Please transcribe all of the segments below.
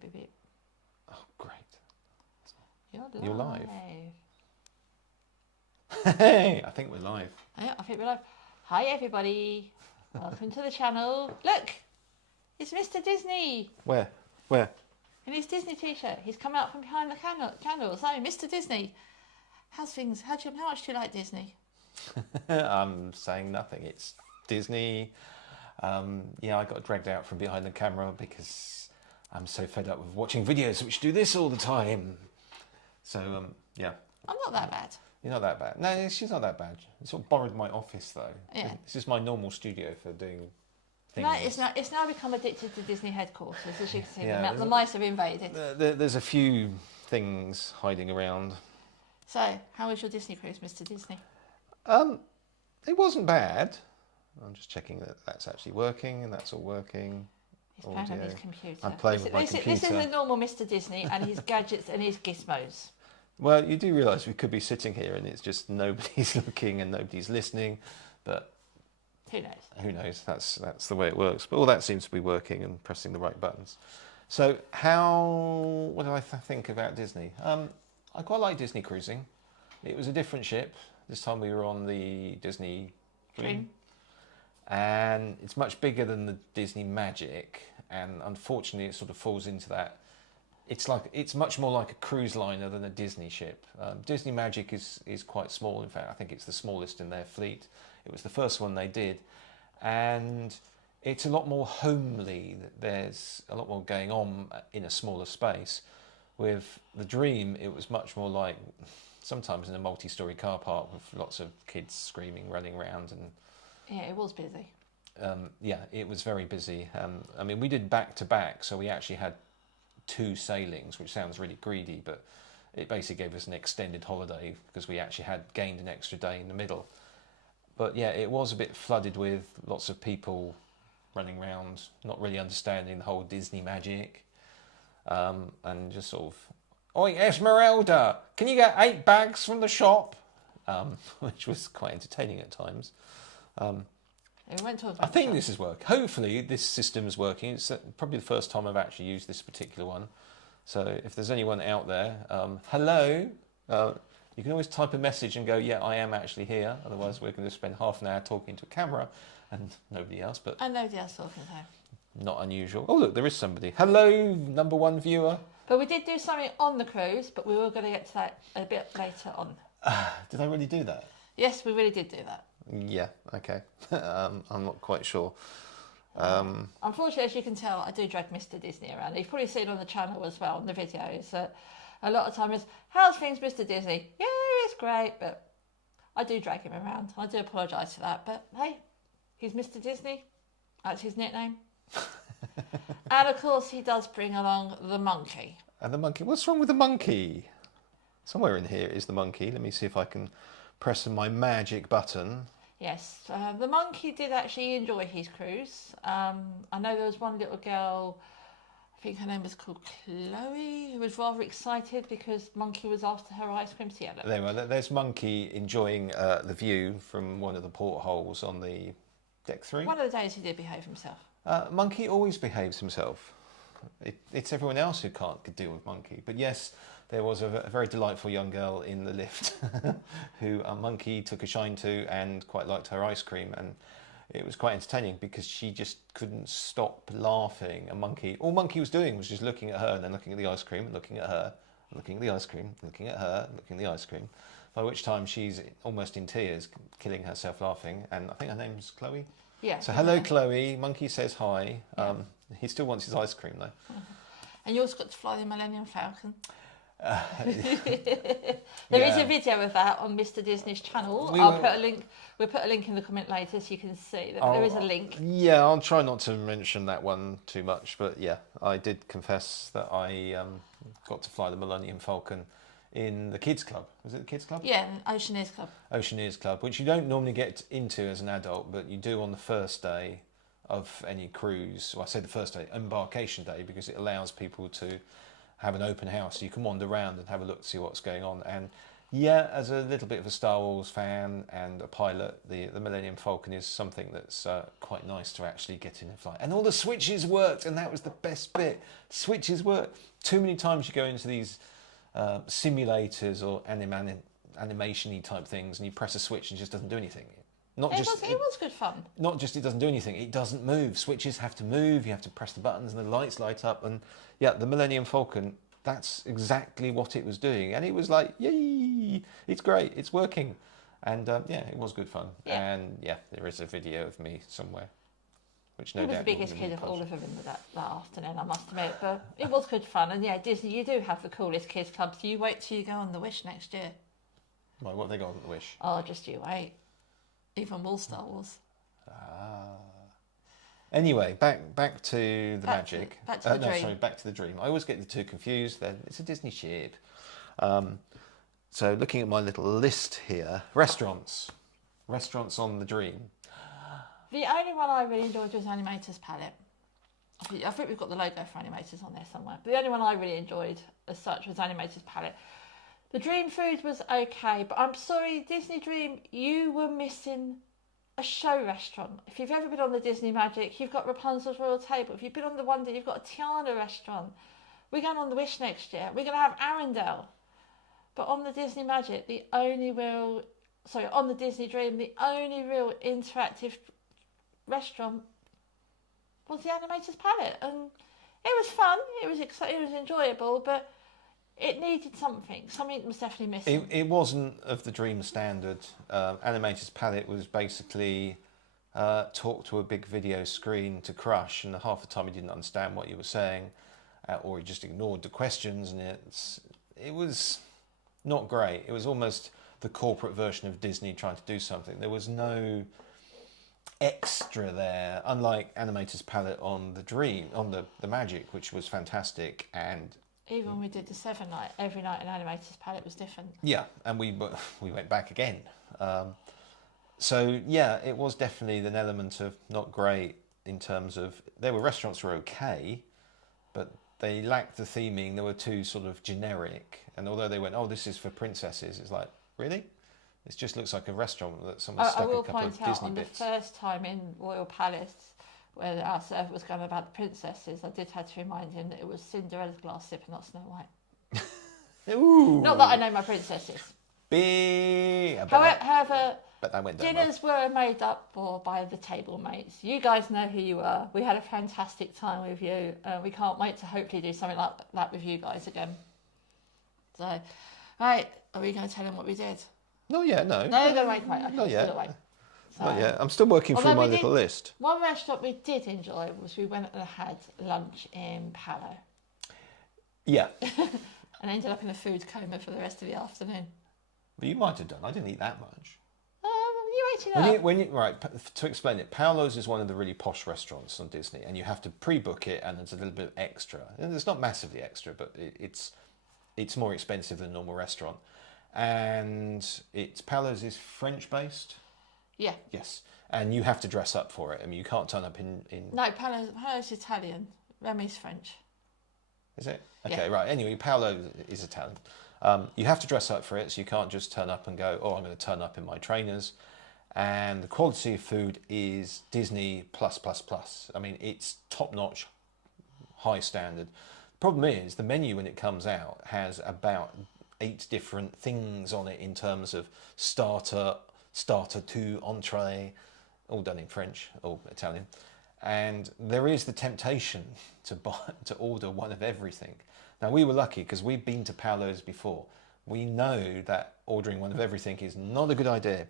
beep, beep, beep. Oh, great. You're live. Hey, I think we're live. Yeah, I think we're live. Hi, everybody. Welcome to the channel. Look, it's Mr. Disney. Where? In his Disney t-shirt. He's come out from behind the channel. So, Mr. Disney, how's things? How much do you like Disney? I'm saying nothing. It's Disney. Yeah, I got dragged out from behind the camera because I'm so fed up with watching videos which do this all the time. So, yeah. I'm not that bad. You're not that bad. No, she's not that bad. I sort of borrowed my office, though. Yeah. This is my normal studio for doing things. No, it's now become Addicted to Disney headquarters, as you can see. Yeah, the mice have invaded. There's a few things hiding around. So, how was your Disney cruise, Mr. Disney? It wasn't bad. I'm just checking that that's actually working, and that's all working. He's playing on his computer. I'm playing with my computer. This is the normal Mr. Disney and his gadgets and his gizmos. Well, you do realise we could be sitting here and it's just nobody's looking and nobody's listening, but who knows? Who knows? That's the way it works. But all that seems to be working and pressing the right buttons. So what do I think about Disney? I quite like Disney cruising. It was a different ship. This time we were on the Disney Dream. And it's much bigger than the Disney Magic, and unfortunately it sort of falls into that. It's much more like a cruise liner than a Disney ship. Disney Magic is quite small. In fact, I think it's the smallest in their fleet. It was the first one they did, and it's a lot more homely. There's a lot more going on in a smaller space. With the Dream, it was much more like sometimes in a multi-story car park with lots of kids screaming, running around, and yeah, it was busy. Yeah, it was very busy. I mean, we did back to back, so we actually had 2 sailings, which sounds really greedy, but it basically gave us an extended holiday because we actually had gained an extra day in the middle. But yeah, it was a bit flooded with lots of people running around, not really understanding the whole Disney magic, and just sort of, "Oi, Esmeralda, can you get 8 bags from the shop?" Which was quite entertaining at times. I think this is working. Hopefully this system is working. It's probably the first time I've actually used this particular one. So if there's anyone out there, hello. You can always type a message and go, "Yeah, I am actually here." Otherwise we're going to spend half an hour talking to a camera and nobody else. But and nobody else talking to him. Not unusual. Oh look, there is somebody. Hello, number 1 viewer. But we did do something on the cruise, but we were going to get to that a bit later on. Did I really do that? Yes, we really did do that. Yeah, okay. I'm not quite sure. Unfortunately, as you can tell, I do drag Mr. Disney around. You've probably seen on the channel as well, on the videos, that a lot of times, "How's things, Mr. Disney?" "Yeah, it's great," but I do drag him around. I do apologise for that, but hey, he's Mr. Disney. That's his nickname. And of course, he does bring along the monkey. And the monkey, what's wrong with the monkey? Somewhere in here is the monkey. Let me see if I can press my magic button. Yes, the monkey did actually enjoy his cruise. I know there was one little girl, I think her name was called Chloe, who was rather excited because Monkey was after her ice cream. So yeah, there we are. There's Monkey enjoying the view from one of the portholes on the deck 3. One of the days he did behave himself. Monkey always behaves himself. It's everyone else who can't deal with Monkey. But yes, there was a very delightful young girl in the lift who Monkey took a shine to and quite liked her ice cream, and it was quite entertaining because she just couldn't stop laughing. And all Monkey was doing was just looking at her and then looking at the ice cream and looking at her, and looking at the ice cream, looking at her, and looking at the ice cream. By which time she's almost in tears, killing herself laughing. And I think her name's Chloe. Yeah. So hello, Chloe. Monkey says hi. Yeah. He still wants his ice cream though. And you also got to fly the Millennium Falcon. There is a video of that on Mr. Disney's channel. We'll put a link in the comment later so you can see that there is a link. Yeah, I'll try not to mention that one too much, but yeah, I did confess that I got to fly the Millennium Falcon in the kids club. Was it the kids club? Yeah, Oceaneers Club. Oceaneers Club, which you don't normally get into as an adult, but you do on the first day of any cruise. Well, I say the first day, embarkation day, because it allows people to have an open house. So you can wander around and have a look to see what's going on. And Yeah, as a little bit of a Star Wars fan and a pilot, the Millennium Falcon is something that's quite nice to actually get in a flight. And all the switches worked, and that was the best bit. Switches work. Too many times you go into these simulators or animation-y type things, and you press a switch and it just doesn't do anything. It was good fun. Not just it doesn't do anything, it doesn't move. Switches have to move, you have to press the buttons and the lights light up. And yeah, the Millennium Falcon, that's exactly what it was doing. And it was like, yay, it's great, it's working. And yeah, it was good fun. Yeah. And yeah, there is a video of me somewhere. Which no doubt was the biggest kid of all of them in that afternoon, I must admit. But it was good fun. And yeah, Disney, you do have the coolest kids clubs. You wait till you go on the Wish next year. Right, what have they got on the Wish? Oh, just you wait. Even more Star Wars. Anyway, back to the magic. Back to the dream. Sorry, back to the dream. I always get the two confused. Then it's a Disney ship. So looking at my little list here, restaurants on the dream. The only one I really enjoyed was Animator's Palette. I think we've got the logo for Animators on there somewhere. But the only one I really enjoyed as such was Animator's Palette. The Dream food was okay, but I'm sorry, Disney Dream, you were missing a show restaurant. If you've ever been on the Disney Magic, you've got Rapunzel's Royal Table. If you've been on the Wonder, you've got a Tiana restaurant. We're going on the Wish next year. We're going to have Arendelle. But on the Disney Magic, on the Disney Dream, the only real interactive restaurant was the Animator's Palette. And it was fun, it was enjoyable, but it needed something. Something was definitely missing. It wasn't of the Dream standard. Animator's Palette was basically talk to a big video screen to Crush, and half the time he didn't understand what you were saying, or he just ignored the questions, and it was not great. It was almost the corporate version of Disney trying to do something. There was no extra there, unlike Animator's Palette on the Dream, on the Magic, which was fantastic. And even when we did the 7 night, every night in Animator's Palette was different. Yeah, and we went back again. So yeah, it was definitely an element of not great in terms of, there were restaurants were okay, but they lacked the theming. They were too sort of generic. And although they went, oh, this is for princesses, it's like, really? It just looks like a restaurant that someone stuck a couple of Disney bits. I will point out, on the first time in Royal Palace, where our server was going about the princesses, I did have to remind him that it was Cinderella's glass slipper, not Snow White. Ooh. Not that I know my princesses. However, but that went dinners were made up by the table mates. You guys know who you are. We had a fantastic time with you. We can't wait to hopefully do something like that with you guys again. So, right, are we going to tell them what we did? Not yet, no. No, you're going to wait. Okay, not yet. So, not yet. I'm still working through my little list. One restaurant we did enjoy was we went and had lunch in Palo. Yeah. And ended up in a food coma for the rest of the afternoon. Well, you might have done. I didn't eat that much. You ate it up. Right, to explain it, Paolo's is one of the really posh restaurants on Disney, and you have to pre-book it, and there's a little bit extra. And it's not massively extra, but it's more expensive than a normal restaurant. And Paolo's is French-based? Yeah. Yes. And you have to dress up for it. I mean, you can't turn up in... No, Paolo's Italian. Remy's French. Is it? Okay, yeah. Right. Anyway, Paolo is Italian. You have to dress up for it, so you can't just turn up and go, oh, I'm going to turn up in my trainers. And the quality of food is Disney plus. I mean, it's top-notch, high standard. Problem is, the menu when it comes out has about 8 different things on it in terms of starter to entree, all done in French or Italian. And there is the temptation to order one of everything. Now, we were lucky because we've been to Paolo's before. We know that ordering one of everything is not a good idea.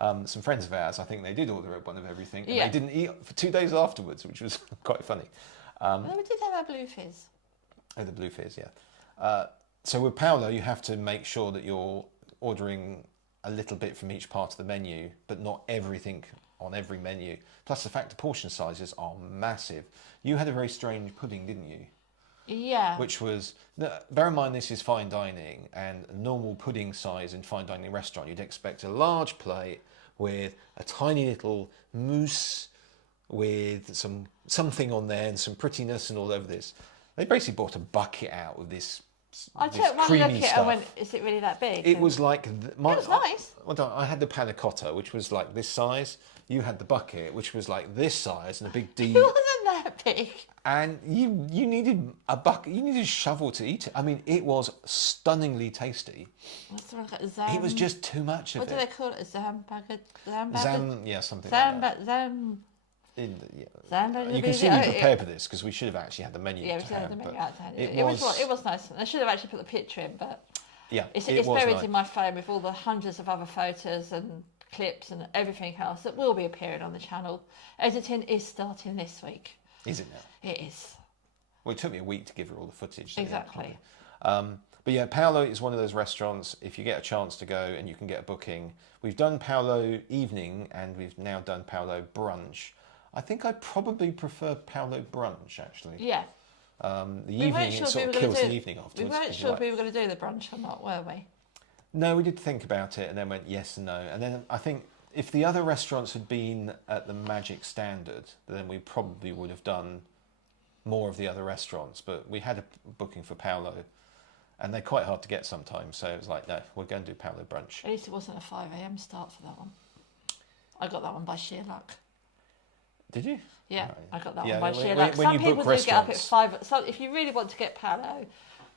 Some friends of ours, I think they did order one of everything, and they didn't eat for 2 days afterwards, which was quite funny. We did have our Blue Fizz. Oh, the Blue Fizz, yeah. So with Paolo, you have to make sure that you're ordering a little bit from each part of the menu, but not everything on every menu. Plus the fact the portion sizes are massive. You had a very strange pudding, didn't you? Yeah. Which was, bear in mind this is fine dining, and a normal pudding size in fine dining restaurant, you'd expect a large plate with a tiny little mousse with something on there and some prettiness and all over this. They basically brought a bucket out with this I took one look at it and went, is it really that big? It was like... it was nice. I had the panna cotta, which was like this size. You had the bucket, which was like this size, and a big D. It wasn't that big. And you needed a bucket, you needed a shovel to eat it. I mean, it was stunningly tasty. What's the one called? It was just too much of it. What do they call it? Something like that. You can see we prepared for this because we should have actually had the menu. Yeah, we should have had the menu out to hand. It was nice. I should have actually put the picture in, but yeah, it's buried in my phone with all the hundreds of other photos and clips and everything else that will be appearing on the channel. Editing is starting this week. Is it now? It is. Well, it took me a week to give her all the footage. So exactly. But yeah, Paolo is one of those restaurants, if you get a chance to go and you can get a booking. We've done Paolo evening and we've now done Paolo brunch. I think I probably prefer Paolo brunch, actually. Yeah. The evening, it sort of kills the evening afterwards. We weren't sure if we were going to do the brunch or not, were we? No, we did think about it and then went yes and no. And then I think if the other restaurants had been at the Magic Standard, then we probably would have done more of the other restaurants. But we had a booking for Paolo, and they're quite hard to get sometimes. So it was like, no, we're going to do Paolo brunch. At least it wasn't a 5 a.m. start for that one. I got that one by sheer luck. Did you? Yeah, right. I got that one by sheer luck. Some people do get up at 5. So if you really want to get Paolo,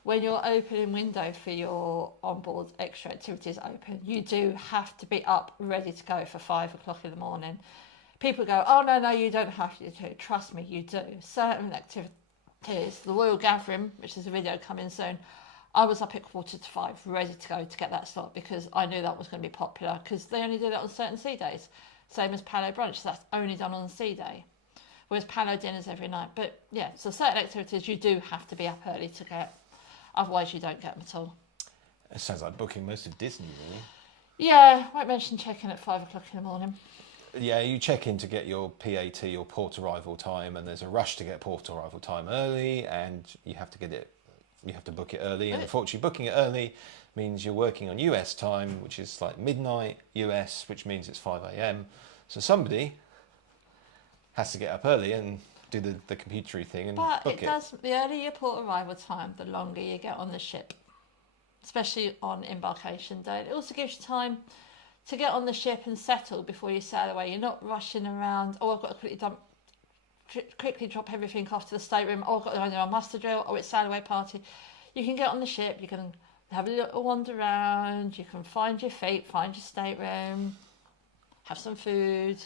when your opening window for your onboard extra activities open, you do have to be up ready to go for 5 o'clock in the morning. People go, oh no, you don't have to. Trust me, you do. Certain activities, the Royal Gathering, which is a video coming soon, I was up at 4:45, ready to go to get that slot because I knew that was going to be popular because they only do that on certain sea days. Same as Paolo brunch, so that's only done on sea day. Whereas Paolo dinner's every night. But yeah, so certain activities you do have to be up early to get. Otherwise, you don't get them at all. It sounds like booking most of Disney, really. Yeah, I won't mention checking at 5 o'clock in the morning. Yeah, you check in to get your PAT, your port arrival time, and there's a rush to get port arrival time early, and you have to get it. You have to book it early, and unfortunately, booking it early means you're working on US time, which is like midnight US, which means it's 5 a.m. So somebody has to get up early and do the computery thing and book it. But the earlier your port arrival time, the longer you get on the ship, especially on embarkation day. It also gives you time to get on the ship and settle before you sail away. You're not rushing around, oh, I've got to quickly drop everything off to the stateroom, oh, I've got to do a muster drill, oh, it's sail away party. You can get on the ship, you can have a little wander around, you can find your feet, find your stateroom, have some food,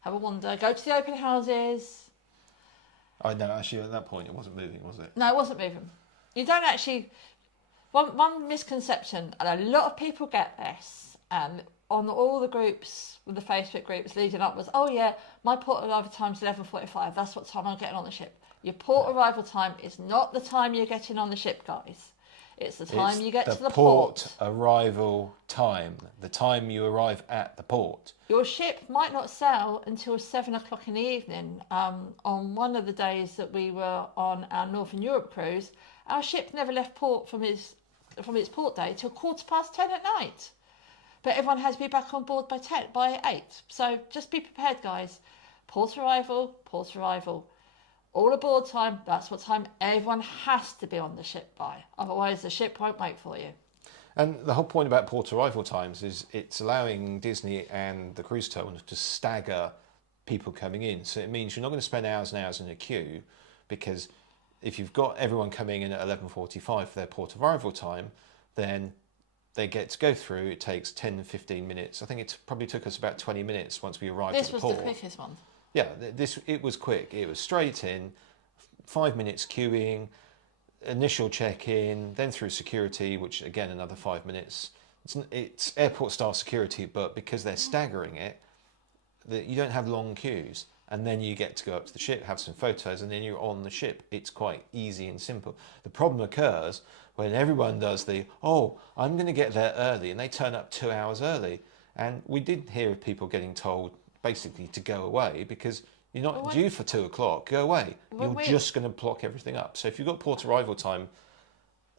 have a wander, go to the open houses. I know, actually, at that point, it wasn't moving, was it? No, it wasn't moving. You don't actually... One misconception, and a lot of people get this, and on all the groups, with the Facebook groups leading up was, oh yeah, my port arrival time's 11:45, that's what time I'm getting on the ship. Your port arrival time is not the time you're getting on the ship, guys. It's the time you get to the port. Arrival time, the time you arrive at the port. Your ship might not sail until 7 o'clock in the evening. On one of the days that we were on our Northern Europe cruise, our ship never left port from its port day till 10:15 at night. But everyone has to be back on board by 8. So just be prepared, guys. Port arrival. All aboard time, that's what time everyone has to be on the ship by. Otherwise, the ship won't wait for you. And the whole point about port arrival times is it's allowing Disney and the cruise terminal to stagger people coming in. So it means you're not going to spend hours and hours in a queue, because if you've got everyone coming in at 11:45 for their port arrival time, then they get to go through. It takes 10, 15 minutes. I think it probably took us about 20 minutes once we arrived at the port. This was the quickest one. Yeah, it was quick. It was straight in, 5 minutes queuing, initial check-in, then through security, which again another 5 minutes. It's airport style security, but because they're staggering it, you don't have long queues, and then you get to go up to the ship, have some photos, and then you're on the ship. It's quite easy and simple. The problem occurs when everyone does I'm going to get there early, and they turn up 2 hours early. And we did hear of people getting told basically to go away because you're not due for 2 o'clock. Go away. You're just going to block everything up. So if you've got port arrival time,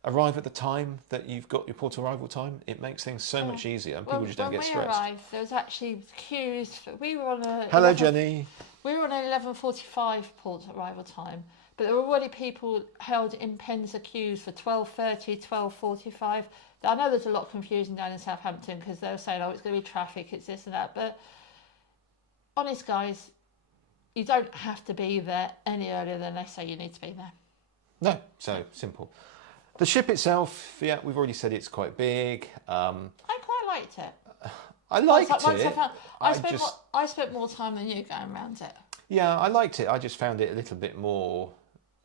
arrive at the time that you've got your port arrival time. It makes things so much easier, and people just don't get stressed. When we arrived, there was actually queues. We were on a... Hello, Jenny. We were on an 11:45 port arrival time, But there were already people held in pens of queues for 12:30, 12:45. I know there's a lot of confusion down in Southampton because they were saying, oh, it's going to be traffic, it's this and that. But honest guys, you don't have to be there any earlier than they say you need to be there. No, so simple. The ship itself, yeah, we've already said it's quite big. I quite liked it. I liked it. I spent more time than you going around it. Yeah, I liked it. I just found it a little bit more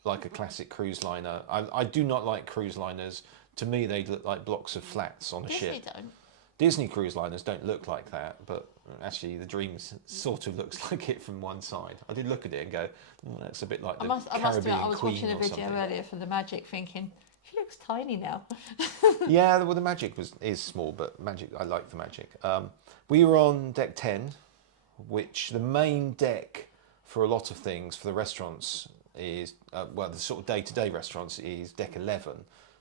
like a classic cruise liner. I do not like cruise liners. To me, they look like blocks of flats on a ship. Disney don't. Disney cruise liners don't look like that, but actually the Dreams sort of looks like it from one side. I did look at it and go, that's a bit like the Caribbean I was Queen watching a or video something. earlier for the Magic thinking, she looks tiny now. Yeah, well, the Magic is small, but Magic, I like the Magic. We were on deck 10, which the main deck for a lot of things, for the restaurants, is, the sort of day-to-day restaurants is deck 11.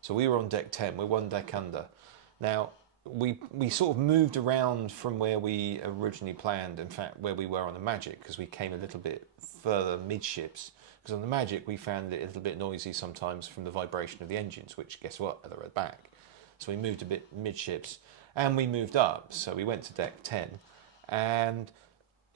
So we were on deck 10, we're one deck under. Now, we sort of moved around from where we originally planned, in fact, where we were on the Magic, because we came a little bit further midships. Because on the Magic, we found it a little bit noisy sometimes from the vibration of the engines, which, guess what, they're at back. So we moved a bit midships, and we moved up. So we went to deck 10, and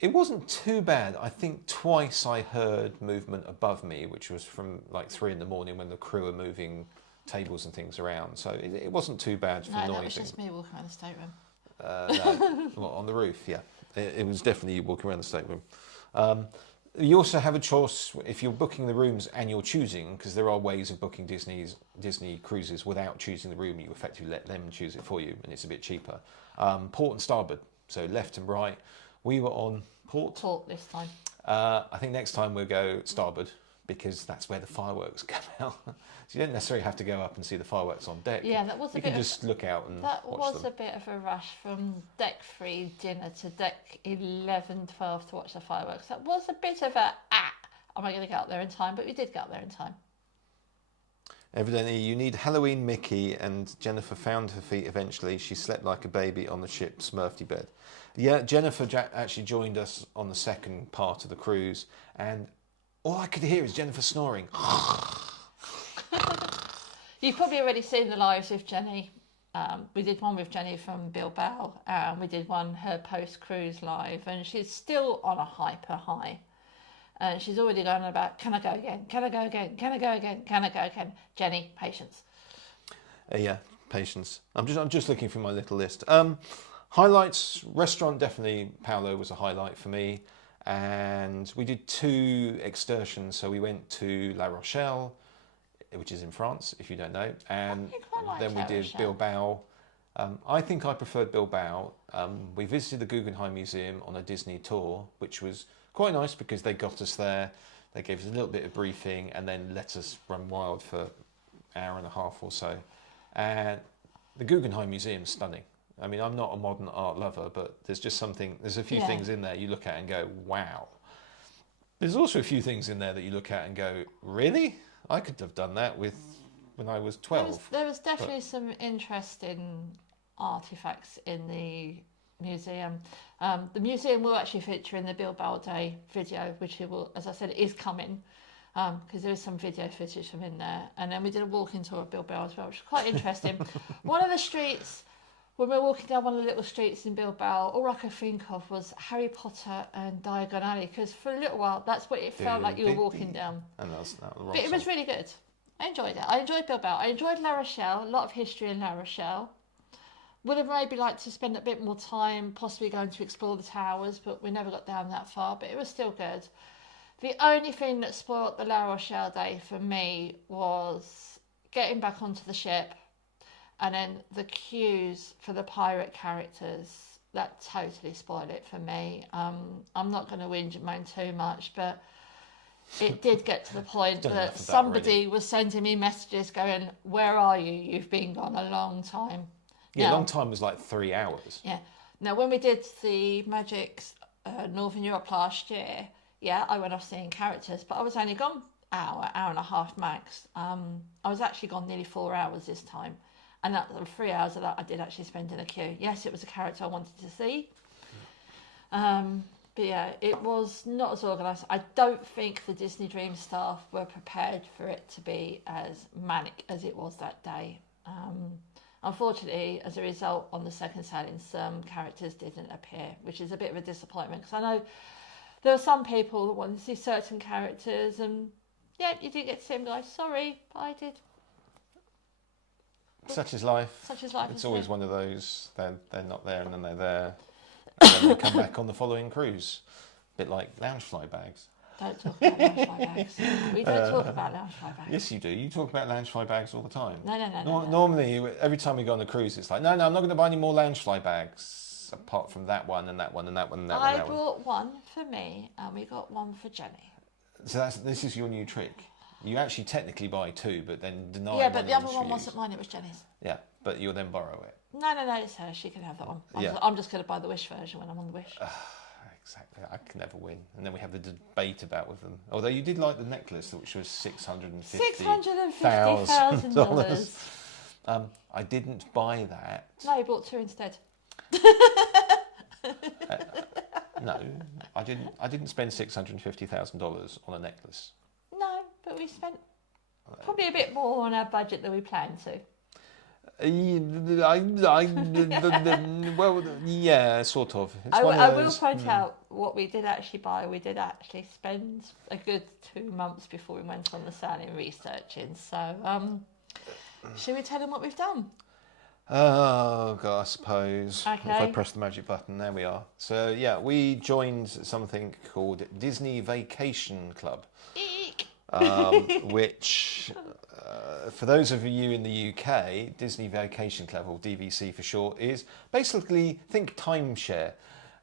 it wasn't too bad. I think twice I heard movement above me, which was from like 3 in the morning when the crew are moving tables and things around. So it wasn't too bad for noising. No, that was just me walking around the stateroom. No, well, on the roof, yeah. It was definitely you walking around the stateroom. You also have a choice if you're booking the rooms and you're choosing, because there are ways of booking Disney cruises without choosing the room. You effectively let them choose it for you, and it's a bit cheaper. Port and starboard, so left and right. We were on port. Port this time. I think next time we'll go starboard, because that's where the fireworks come out. So you don't necessarily have to go up and see the fireworks on deck. Yeah, that was a bit. You can just look out and watch them. That was a bit of a rush from deck 3 dinner to deck 11, 12 to watch the fireworks. That was a bit of am I going to get up there in time? But we did get up there in time. Evidently, you need Halloween Mickey, and Jennifer found her feet eventually. She slept like a baby on the ship's Smurfy bed. Yeah, Jennifer actually joined us on the second part of the cruise, and all I could hear is Jennifer snoring. You've probably already seen the lives with Jenny. We did one with Jenny from Bilbao, and we did one her post-cruise live, and she's still on a hyper high. And she's already going about, can I go again? Can I go again? Can I go again? Can I go again? Jenny, patience. Yeah, patience. I'm just looking through my little list. Highlights, restaurant, definitely Paolo was a highlight for me. And we did 2 excursions. So we went to La Rochelle, which is in France, if you don't know. And then we did Bilbao. I think I preferred Bilbao. We visited the Guggenheim Museum on a Disney tour, which was quite nice because they got us there. They gave us a little bit of briefing and then let us run wild for an hour and a half or so. And the Guggenheim Museum is stunning. I mean, I'm not a modern art lover, but there's a few things in there you look at and go, wow. There's also a few things in there that you look at and go, really? I could have done that when I was 12. There was definitely some interesting artifacts in the museum. The museum will actually feature in the Bilbao Day video, which it will, as I said, is coming, because there is some video footage from in there. And then we did a walking tour of Bilbao as well, which was quite interesting. One of the streets, when we were walking down one of the little streets in Bilbao, all I could think of was Harry Potter and Diagon Alley, because for a little while that's what it felt like you were walking down. And that was the wrong But it was song. really good. I enjoyed it. I enjoyed Bilbao. I enjoyed La Rochelle. A lot of history in La Rochelle. Would have maybe liked to spend a bit more time possibly going to explore the towers, but we never got down that far, but it was still good. The only thing that spoiled the La Rochelle day for me was getting back onto the ship, and then the queues for the pirate characters. That totally spoiled it for me. I'm not going to whinge and moan too much, but it did get to the point that somebody was sending me messages going, where are you? You've been gone a long time. Yeah, long time was like 3 hours. Yeah. Now, when we did the Magic's Northern Europe last year, yeah, I went off seeing characters, but I was only gone hour and a half max. I was actually gone nearly 4 hours this time. And that 3 hours of that I did actually spend in a queue. Yes, it was a character I wanted to see. But yeah, it was not as organised. I don't think the Disney Dream staff were prepared for it to be as manic as it was that day. Unfortunately, as a result, on the second sailing, some characters didn't appear, which is a bit of a disappointment, because I know there were some people that wanted to see certain characters, and yeah, you didn't get to see them, guys. Sorry, but I did. Such is life. Such is life. It's always one of those. They're not there, and then they're there, and then they come back on the following cruise. A bit like Loungefly bags. Don't talk about Loungefly bags. We don't talk about Loungefly bags. Yes, you do. You talk about Loungefly bags all the time. No. Normally, every time we go on a cruise, it's like, no, I'm not going to buy any more Loungefly bags, apart from that one and that one and that one and that one. I bought one for me, and we got one for Jenny. So this is your new trick. You actually technically buy two, but then deny. Yeah, but the other one wasn't mine; it was Jenny's. Yeah, but you'll then borrow it. No, it's her. She can have that one. Yeah. I'm just going to buy the Wish version when I'm on the Wish. Exactly. I can never win. And then we have the debate about with them. Although you did like the necklace, which was $650,000. I didn't buy that. No, you bought two instead. No, I didn't. I didn't spend $650,000 on a necklace. No, but we spent probably a bit more on our budget than we planned to. Well, yeah, sort of. I will point out what we did actually buy. We did actually spend a good 2 months before we went on the sailing researching. So, should we tell them what we've done? Oh, God, I suppose. Okay. If I press the magic button, there we are. So, yeah, we joined something called Disney Vacation Club. Eek. Which, for those of you in the UK, Disney Vacation Club, or DVC for short, is basically, think timeshare.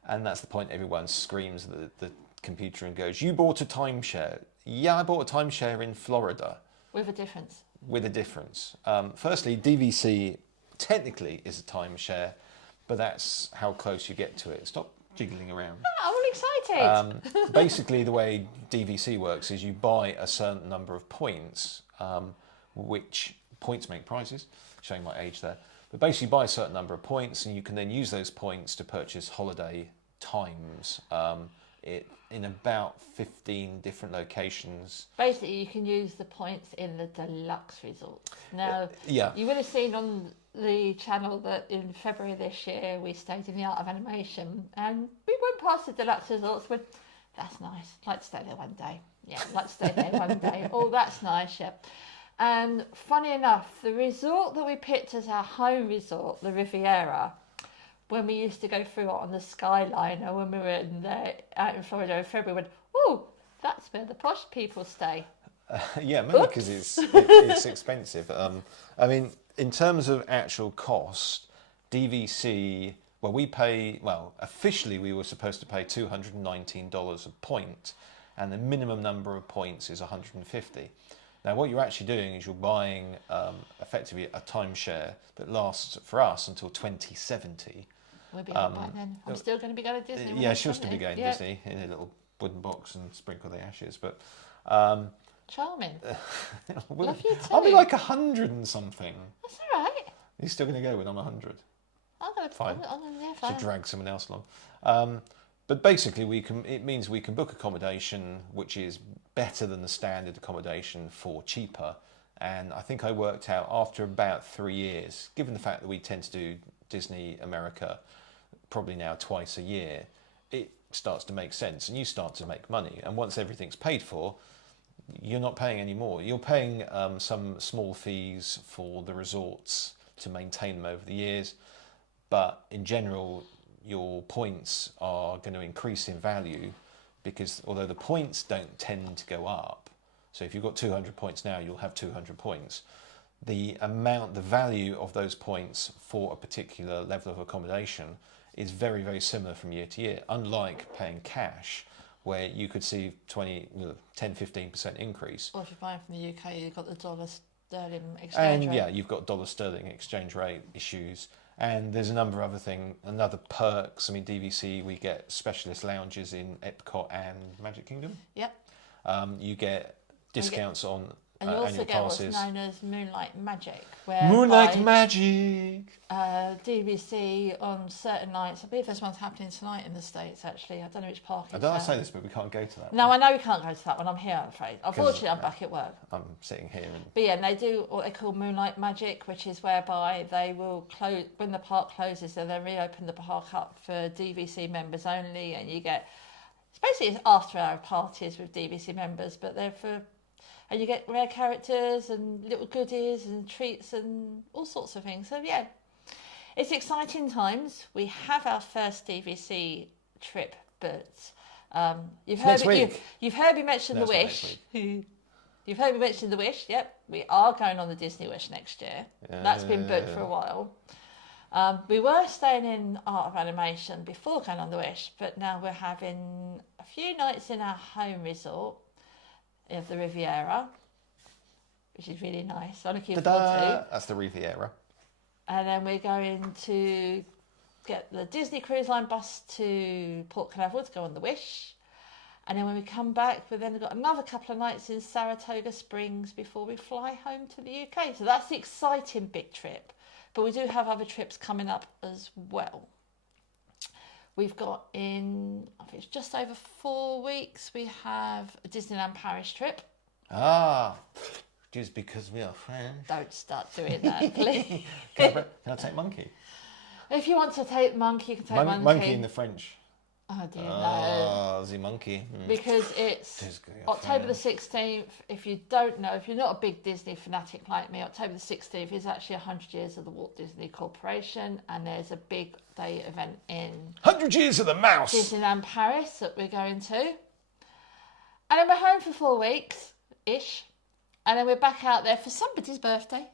And that's the point. Everyone screams at the computer and goes, you bought a timeshare. Yeah, I bought a timeshare in Florida. With a difference. With a difference. Firstly, DVC technically is a timeshare, but that's how close you get to it. Stop jiggling around. I'm all excited. Basically, the way DVC works is you buy a certain number of points, which points make prizes, showing my age there. But basically, you buy a certain number of points, and you can then use those points to purchase holiday times in about 15 different locations. Basically, you can use the points in the deluxe resorts. Now, you would have seen on the channel that in February this year we stayed in the Art of Animation, and we went past the deluxe resorts with, that's nice, like to stay there one day. Yeah, like to stay there one day. Oh, that's nice, yeah. And funny enough, the resort that we picked as our home resort, the Riviera, when we used to go through it on the Skyliner when we were out in Florida in February, went, oh, that's where the posh people stay. Yeah, mainly because it's expensive. I mean, in terms of actual cost, DVC, officially we were supposed to pay $219 a point, and the minimum number of points is 150. Now, what you're actually doing is you're buying effectively a timeshare that lasts for us until 2070. We'll be on by then. I'm still going to be going to Disney. Yeah, she'll still be going to Disney in a little wooden box and sprinkle the ashes. But charming. Love you too. I'll be like 100 and something. That's all right. You're still going to go when I'm 100. I'm going to fine. Fine. To drag someone else along. But basically, it means we can book accommodation which is better than the standard accommodation for cheaper. And I think I worked out after about 3 years, given the fact that we tend to do Disney America probably now twice a year, it starts to make sense and you start to make money. And once everything's paid for, you're not paying any more. You're paying some small fees for the resorts to maintain them over the years. But in general, your points are going to increase in value because although the points don't tend to go up, so if you've got 200 points now, you'll have 200 points. The value of those points for a particular level of accommodation is very, very similar from year to year, unlike paying cash, where you could see 10-15% increase. Or if you're buying from the UK, you've got the dollar sterling exchange and rate. Yeah, you've got dollar sterling exchange rate issues. And there's a number of other perks. I mean, DVC, we get specialist lounges in Epcot and Magic Kingdom. Yep. You get discounts on And you also annual get what's passes. known as Moonlight Magic, where Moonlight Magic. DVC on certain nights. I believe there's one happening tonight in the States. Actually, I don't know which park. I don't want to say this, but we can't go to that. No, I know we can't go to that one. I'm here, I'm afraid. Unfortunately, I'm back at work. I'm sitting here. But yeah, and they do what they call Moonlight Magic, which is whereby they will close when the park closes. Then they reopen the park up for DVC members only, and you get basically after-hour parties with DVC members, but they're for. And you get rare characters and little goodies and treats and all sorts of things. So yeah, it's exciting times. We have our first DVC trip, but you've heard me mention the Wish. You've heard me mention the Wish. Yep, we are going on the Disney Wish next year. That's been booked for a while. We were staying in Art of Animation before going on the Wish, but now we're having a few nights in our home resort of the Riviera, which is really nice. I'm looking forward to. That's the Riviera. And then we're going to get the Disney Cruise Line bus to Port Canaveral to go on the Wish. And then when we come back, we've then got another couple of nights in Saratoga Springs before we fly home to the UK. So that's the exciting big trip. But we do have other trips coming up as well. We've got in, I think it's just over 4 weeks, we have a Disneyland Paris trip. Just because we are friends. Don't start doing that, please. Can I take Monkey? If you want to take Monkey, you can take Monkey. Monkey in the French. Oh dear, no. Oh, the Monkey. Because it's October the 16th. If you don't know, if you're not a big Disney fanatic like me, October the 16th is actually 100 years of the Walt Disney Corporation, and there's a big day event in 100 Years of the Mouse. Disneyland Paris that we're going to. And then we're home for 4 weeks-ish. And then we're back out there for somebody's birthday.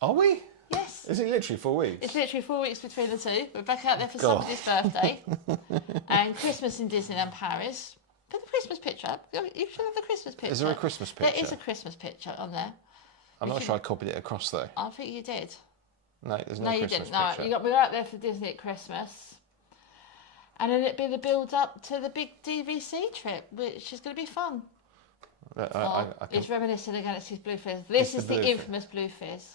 Are we? Yes. Is it literally 4 weeks? It's literally 4 weeks between the two. We're back out there for somebody's birthday. And Christmas in Disneyland Paris. Put the Christmas picture up. You should have the Christmas picture. Is there a Christmas picture? There is a Christmas picture on there. I'm not sure I copied it across though. I think you did. No, there's no, no Christmas you didn't. picture. No, we were out there for Disney at Christmas. And then it'd be the build up to the big DVC trip, which is going to be fun. It's reminiscent again. It's his Blue Fizz. This is the infamous Blue Fizz.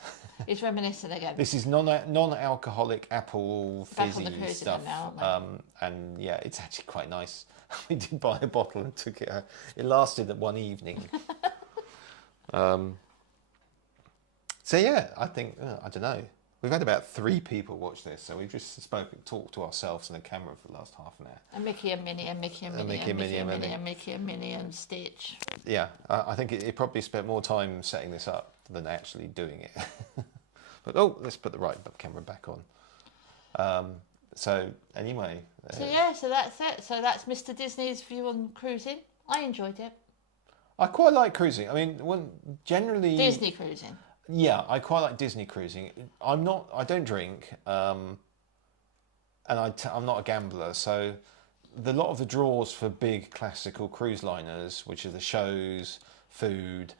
It's reminiscent again. This is non-alcoholic apple fizzy stuff. Now, aren't they? And yeah, it's actually quite nice. We did buy a bottle and took it. It lasted one evening. So yeah, I think I don't know. We've had about 3 people watch this, so we've just talked to ourselves and the camera for the last half an hour. And Mickey and Minnie and Mickey and Minnie and Mickey and Minnie and Mickey and Minnie and Stitch. Yeah, I think it probably spent more time setting this up than actually doing it. But let's put the right camera back on. So anyway. So that's it. So that's Mr. Disney's view on cruising. I enjoyed it. I quite like cruising. I mean, generally Disney cruising. Yeah, I quite like Disney cruising. I don't drink, and I'm not a gambler. So, a lot of the draws for big classical cruise liners, which are the shows, food,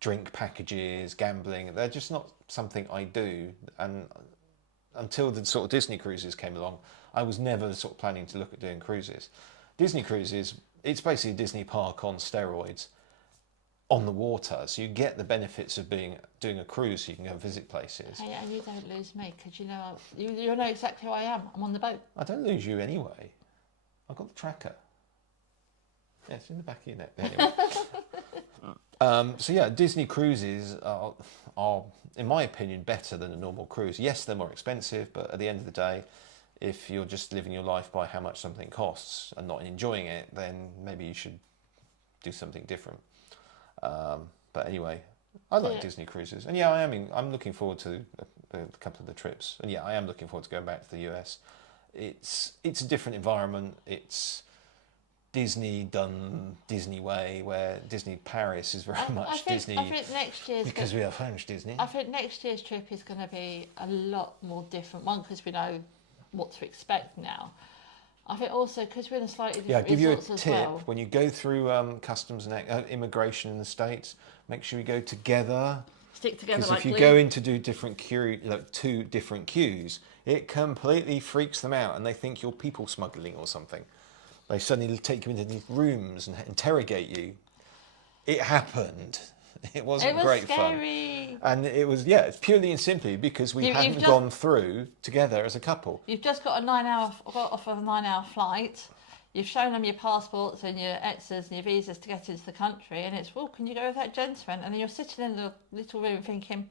drink packages, gambling, they're just not something I do. And until the sort of Disney cruises came along, I was never sort of planning to look at doing cruises. Disney cruises, it's basically a Disney park on steroids. On the water, so you get the benefits of doing a cruise, so you can go visit places. Hey, and you don't lose me, because you know you know exactly who I am. I'm on the boat. I don't lose you anyway. I've got the tracker. Yeah, it's in the back of your neck. Anyway. So yeah, Disney cruises are, in my opinion, better than a normal cruise. Yes, they're more expensive, but at the end of the day, if you're just living your life by how much something costs and not enjoying it, then maybe you should do something different. But anyway, I like Disney cruises, and yeah, I'm looking forward to a couple of the trips, and yeah, I am looking forward to going back to the US. It's a different environment. It's Disney done Disney way, where Disney Paris is very much Disney. I think next year's because we are French Disney. I think next year's trip is going to be a lot more different. One, because we know what to expect now. I think also because we're in a slightly different give you a tip. Well. When you go through customs and immigration in the States, make sure you go together. Stick together like Because if you glue. go in to do two different queues, it completely freaks them out and they think you're people smuggling or something. They suddenly take you into these rooms and interrogate you. it happened. It wasn't great scary. fun. And it was, it's purely and simply because we hadn't gone through together as a couple. You've just got got off of a 9-hour flight. You've shown them your passports and your extras and your visas to get into the country, and it's, well, can you go with that gentleman? And then you're sitting in the little room thinking,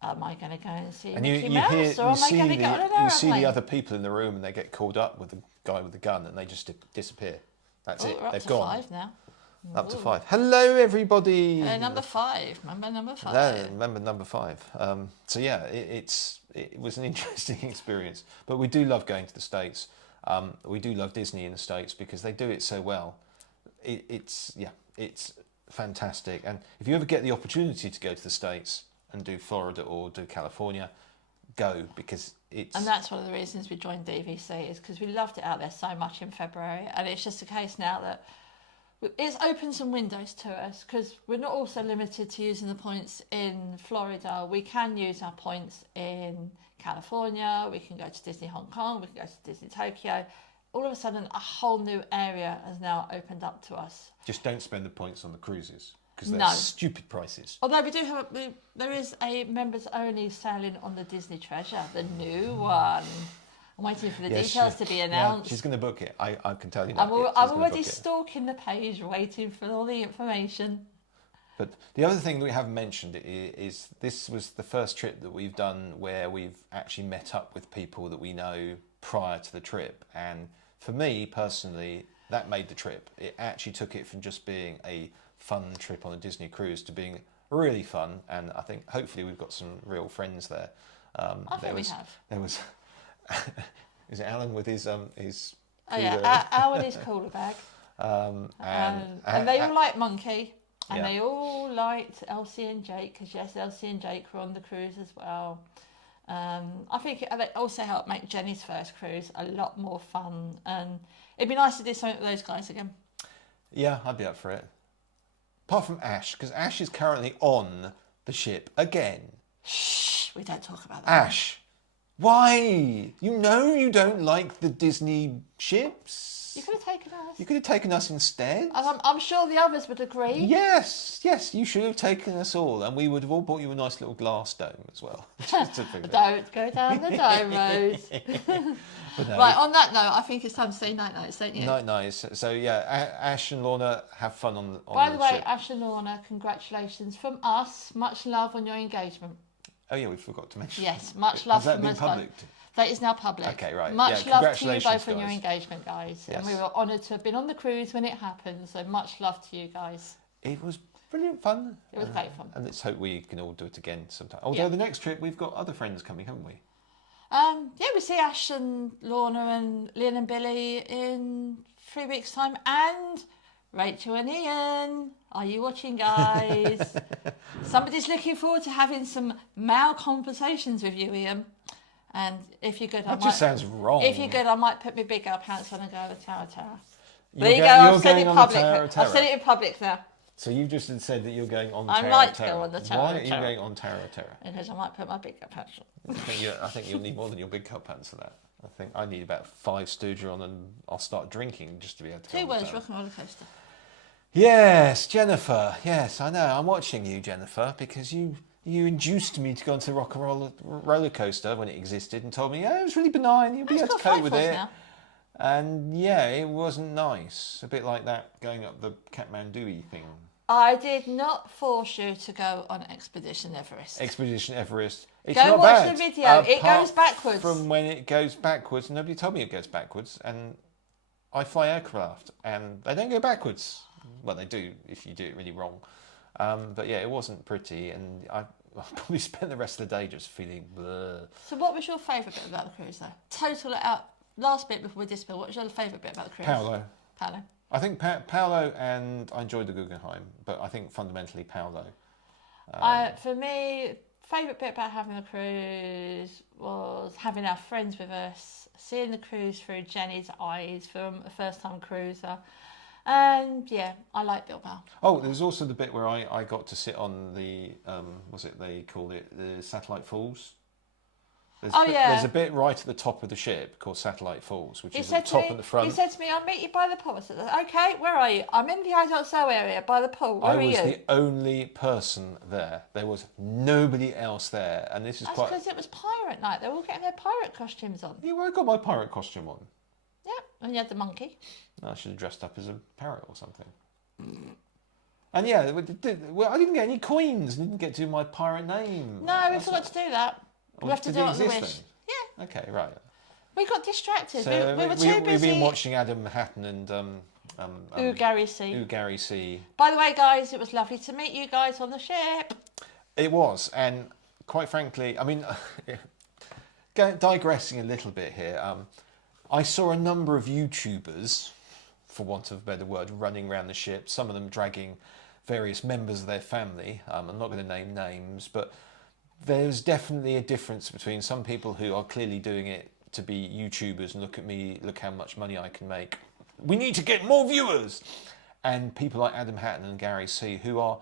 am I going to go and see Mickey Mouse, or am I going to get on an aeroplane? You see the other people in the room, and they get called up with the guy with the gun, and they just disappear. That's it. They've gone. Up to 5 now. Up to 5. Hello, everybody. Number 5. Remember number 5. No, remember number 5. So yeah, it was an interesting experience. But we do love going to the States. We do love Disney in the States because they do it so well. It's fantastic. And if you ever get the opportunity to go to the States and do Florida or do California, go, because it's... And that's one of the reasons we joined DVC, is because we loved it out there so much in February. And it's just a case now that it's opened some windows to us, because we're not also limited to using the points in Florida. We can use our points in California, we can go to Disney Hong Kong, we can go to Disney Tokyo. All of a sudden, a whole new area has now opened up to us. Just don't spend the points on the cruises, because they're stupid prices. Although we do have, there is a members only sailing on the Disney Treasure, the new one. I'm waiting for the details to be announced. Yeah, she's going to book it. I can tell you that. I'm already stalking the page, waiting for all the information. But the other thing that we haven't mentioned is this was the first trip that we've done where we've actually met up with people that we know prior to the trip. And for me, personally, that made the trip. It actually took it from just being a fun trip on a Disney cruise to being really fun. And I think hopefully we've got some real friends there. I think we have. There was... Is it Alan with his Alan his cooler bag. And they all like Monkey. And they all liked Elsie and Jake, because yes, Elsie and Jake were on the cruise as well. I think it also helped make Jenny's first cruise a lot more fun, and it'd be nice to do something with those guys again. Yeah, I'd be up for it. Apart from Ash, because Ash is currently on the ship again. Shh, we don't talk about that. Ash, why? You know you don't like the Disney ships. You could have taken us. You could have taken us instead. I'm sure the others would agree. Yes, you should have taken us all, and we would have all bought you a nice little glass dome as well. Don't go down the dome road. No. Right, on that note, I think it's time to say night-nights, don't you? Night-nights. So yeah, Ash and Lorna, have fun on the By the way, ship. Ash and Lorna, congratulations from us. Much love on your engagement. Oh yeah, we forgot to mention. Yes, much love from us. Has that been public? That is now public. Okay, right. Much love to you both on your engagement, guys. Yes. And we were honoured to have been on the cruise when it happened, so much love to you guys. It was brilliant fun. It was great fun. And let's hope we can all do it again sometime. Although the next trip, we've got other friends coming, haven't we? We see Ash and Lorna and Lynn and Billy in 3 weeks' time, and Rachel and Ian. Are you watching, guys? Somebody's looking forward to having some male conversations with you, Ian. And if you're good, just sounds wrong. If you're good, I might put my big girl pants on and go to the Tower Terror. There you go. I've said it in public. I've said it in public now. So you've just said that you're going on Tower Terror. I might go on the Tower Terror. Why are you going on Tower Terror? Because I might put my big girl pants on. I think you'll need more than your big girl pants for that. I think I need about 5 Stooger on, and I'll start drinking just to be able to. 2 words: rock and roller coaster. Yes, Jennifer. Yes, I know. I'm watching you, Jennifer, because you induced me to go onto the rock and roller coaster when it existed, and told me, it was really benign. You'll be able to cope with it. Now. And yeah, it wasn't nice. A bit like that going up the Kathmandu thing. I did not force you to go on Expedition Everest. Expedition Everest. It's go not watch bad. The video. It goes backwards. From when it goes backwards, nobody told me it goes backwards, and I fly aircraft, and they don't go backwards. Well, they do if you do it really wrong. But yeah, it wasn't pretty, and I probably spent the rest of the day just feeling bleh. So what was your favourite bit about the cruise, though? Total it out. Last bit before we disappear, what was your favourite bit about the cruise? Paolo. I think Paolo, and I enjoyed the Guggenheim, but I think fundamentally Paolo. For me, favourite bit about having the cruise was having our friends with us, seeing the cruise through Jenny's eyes from a first-time cruiser. And yeah, I like Bilbao. Oh, there was also the bit where I got to sit on the, they called it the Satellite Falls? There's a bit right at the top of the ship called Satellite Falls, which is at the top and the front. He said to me, I'll meet you by the pool. I said, okay, where are you? I'm in the Hotel Cell area by the pool. Where are you? I was the only person there. There was nobody else there. And this is That's because it was pirate night. They were all getting their pirate costumes on. Yeah, well, I got my pirate costume on. Yeah, and you had the monkey. I should have dressed up as a parrot or something. And yeah, well, I didn't get any coins. Didn't get to do my pirate name. No, we forgot to do that. We have to do it on the wish. Yeah. Okay, right. We got distracted. So we were too busy. We've been watching Adam Hatton and Gary C. Gary C. By the way, guys, it was lovely to meet you guys on the ship. It was, and quite frankly, I mean, digressing a little bit here. I saw a number of YouTubers, for want of a better word, running around the ship. Some of them dragging various members of their family. I'm not going to name names, but there's definitely a difference between some people who are clearly doing it to be YouTubers and look at me, look how much money I can make. We need to get more viewers. And people like Adam Hatton and Gary C, who are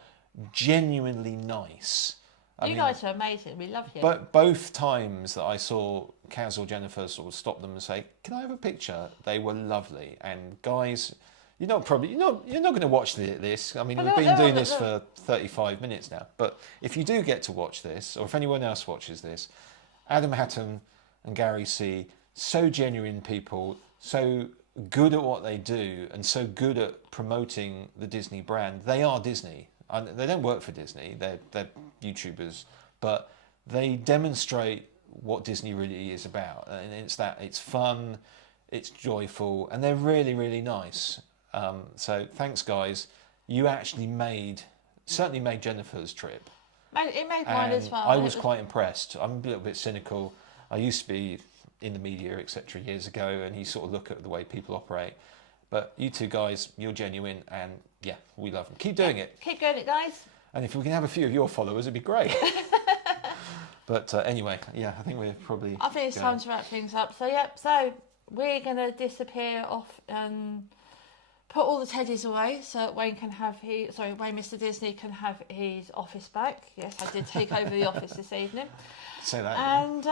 genuinely nice. You guys are amazing. We love you. But both times that I saw Caz or Jennifer sort of stop them and say, "Can I have a picture?" They were lovely. And guys, you're not going to watch this. I mean, we've been doing this for 35 minutes now. But if you do get to watch this, or if anyone else watches this, Adam Hatton and Gary C, so genuine people, so good at what they do, and so good at promoting the Disney brand. They are Disney. They don't work for Disney. They're YouTubers, but they demonstrate what Disney really is about. And it's fun, it's joyful, and they're really, really nice. So thanks, guys. You actually certainly made Jennifer's trip. It made mine as well. I was quite impressed. I'm a little bit cynical. I used to be in the media, etc., years ago, and you sort of look at the way people operate. But you two guys, you're genuine, and yeah, we love them. Keep doing it. Keep doing it, guys. And if we can have a few of your followers, it'd be great. But anyway, yeah, I think we're probably... I think it's time to wrap things up. So we're going to disappear off and put all the teddies away so that Wayne Mr. Disney can have his office back. Yes, I did take over the office this evening. Say that. And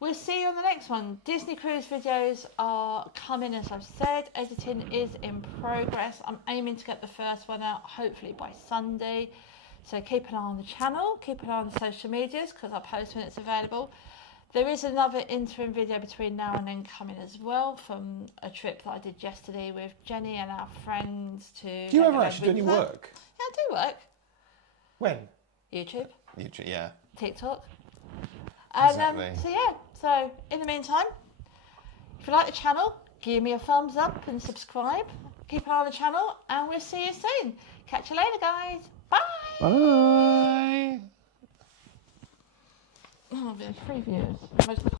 we'll see you on the next one. Disney Cruise videos are coming, as I've said. Editing is in progress. I'm aiming to get the first one out hopefully by Sunday. So keep an eye on the channel, keep an eye on the social medias, because I'll post when it's available. There is another interim video between now and then coming as well, from a trip that I did yesterday with Jenny and our friends to... Do you ever actually do any work? Yeah, I do work. When? YouTube, yeah. TikTok. And, Exactly. So in the meantime, if you like the channel, give me a thumbs up and subscribe. Keep an eye on the channel, and we'll see you soon. Catch you later, guys. Bye. Bye. Oh, there's 3 views.